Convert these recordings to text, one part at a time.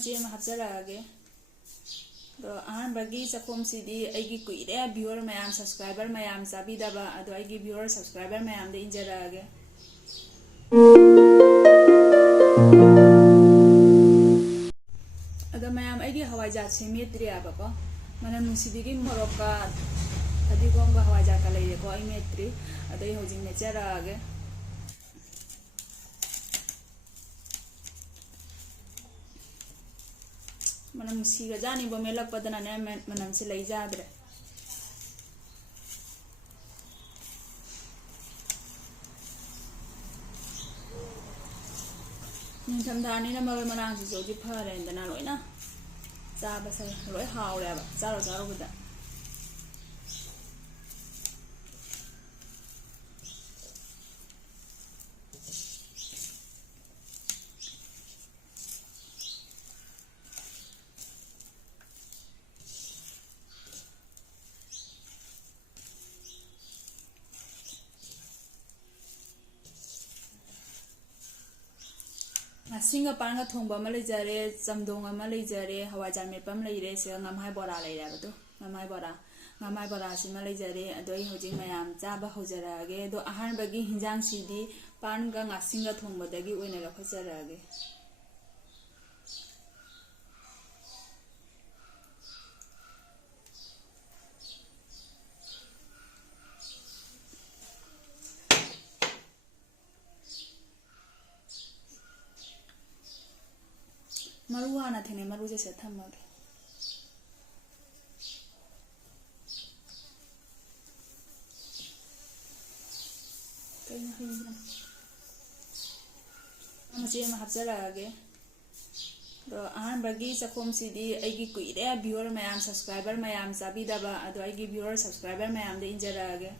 मचे हापचरगे दो अहमबगी चखोम सिदी आइगी कुइरे व्यूअर मैम सब्सक्राइबर मैम चाबीदबा अदो आइगी व्यूअर सब्सक्राइबर मैम दे इंजरगे अदो मैम आइगी हवाईजात से मेत्रियाबको मन नुसिदिगी मोरक्का फदिगोमगा हवाईजात का लेरेको आई मेत्रि अदो ई होजिंग मेचरगे मनम सीगा जानी बो मेलक पदना ने मनम से लई जाद्रे निथमदानी ना मरोय मनांग से जोजी फरे इंदना लोइना चाबा से लोय हावरेबा चारो चारो बुदा सिंगा पांगा थोंबा मा लेजरे चमदोंग मा लेजरे हवाजार मेपम लेरे से ngамहाय बोरा लेरे बदो ngамहाय बोरा सिमा लेजरे अदोई होजिंग मयाम चाबा होजरागे दो आहार बगी हिंजांग सिदी पानगा ngसिंगा थोंबदगी ओइना रखजरागे मरुआना थे मरु जैसे थमगे मचे हापचरगे दो अहमबगी चखोम सिदी आइगी कुइरे व्यूअर मैम सब्सक्राइबर मैम चाबीदबा अदो आइगी व्यूअर सब्सक्राइबर मैम दे इंजरगे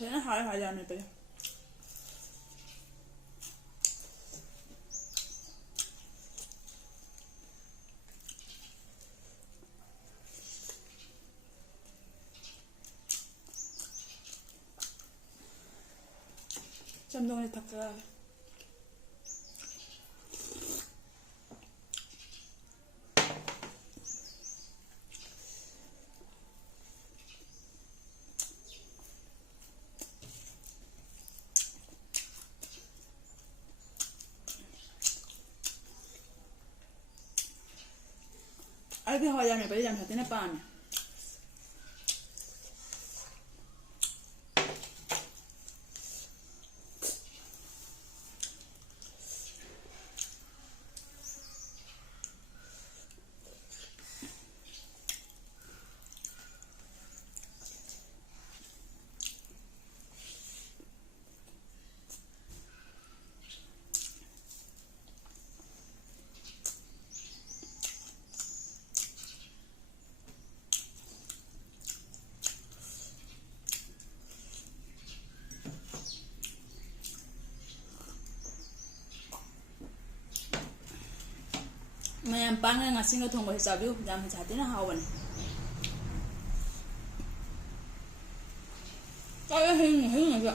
है हाय हाय जाने पे चमदों ने थक रहा है अभी हवा जाने पे जान खाते ना पान मैम पांगा ngसिंगा थोंबा हिसाबियो जाम जाते ना हावन काय हिंग जा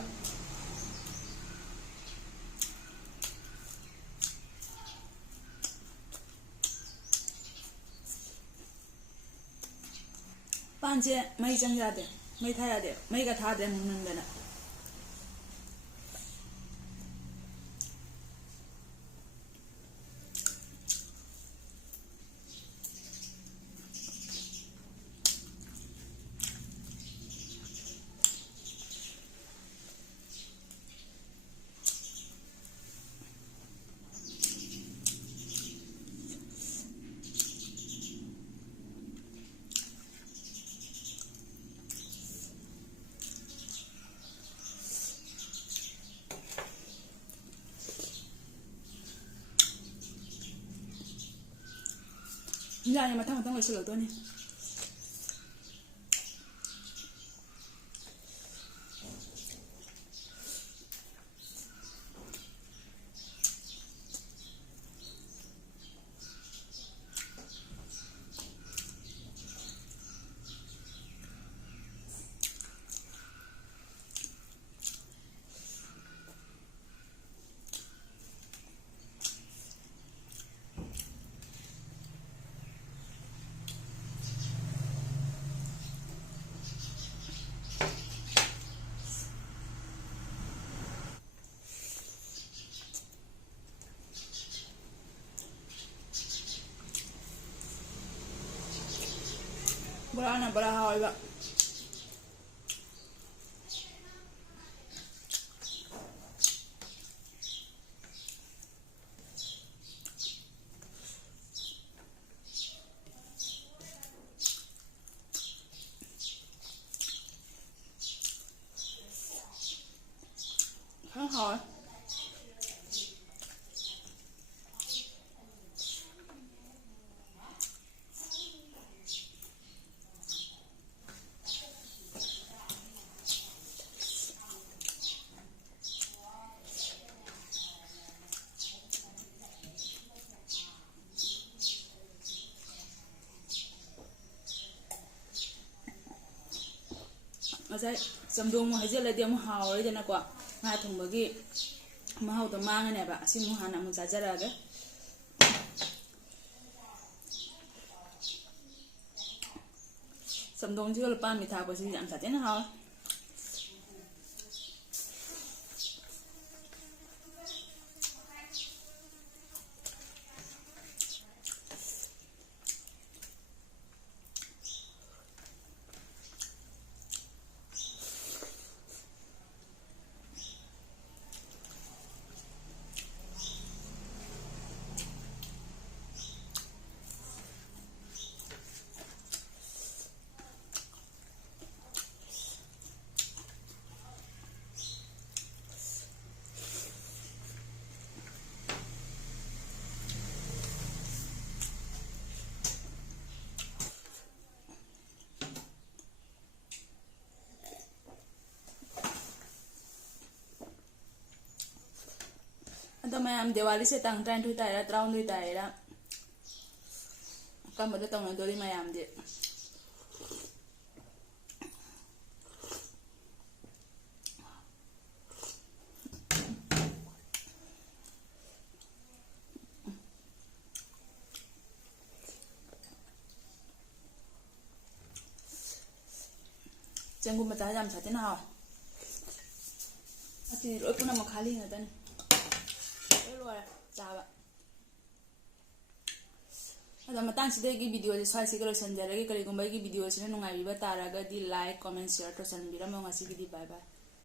पांचे मई चंग जाते मई था यादे मई का था दे मुनंदना ꯌꯥꯅꯤ ꯃꯊꯪ ꯃꯊꯪ ꯂꯣꯏꯁꯤꯜꯂꯛꯇꯣꯏꯅꯤ Bora na bora hawa ba hawa Masai samdong mo hajel la dem hawo ida na kwa nga thongbagi mahau to mangane ba asi mu hana mu jajaraga samdong ji pa mi tha ko si jam sa ten hawo Ado mayam Diwali se tang tran thu tai ra traun thu tai ra kam da tang na dori mayam de Janggu mata jam sa ten hawa ati roi puna ma khali na tan Chaba. Ada matang sidagi video je swai sigalo sanjaragi kali gumbai ki video sine nungai biba taraga di like comment share to sanbira mo ngasi di bye bye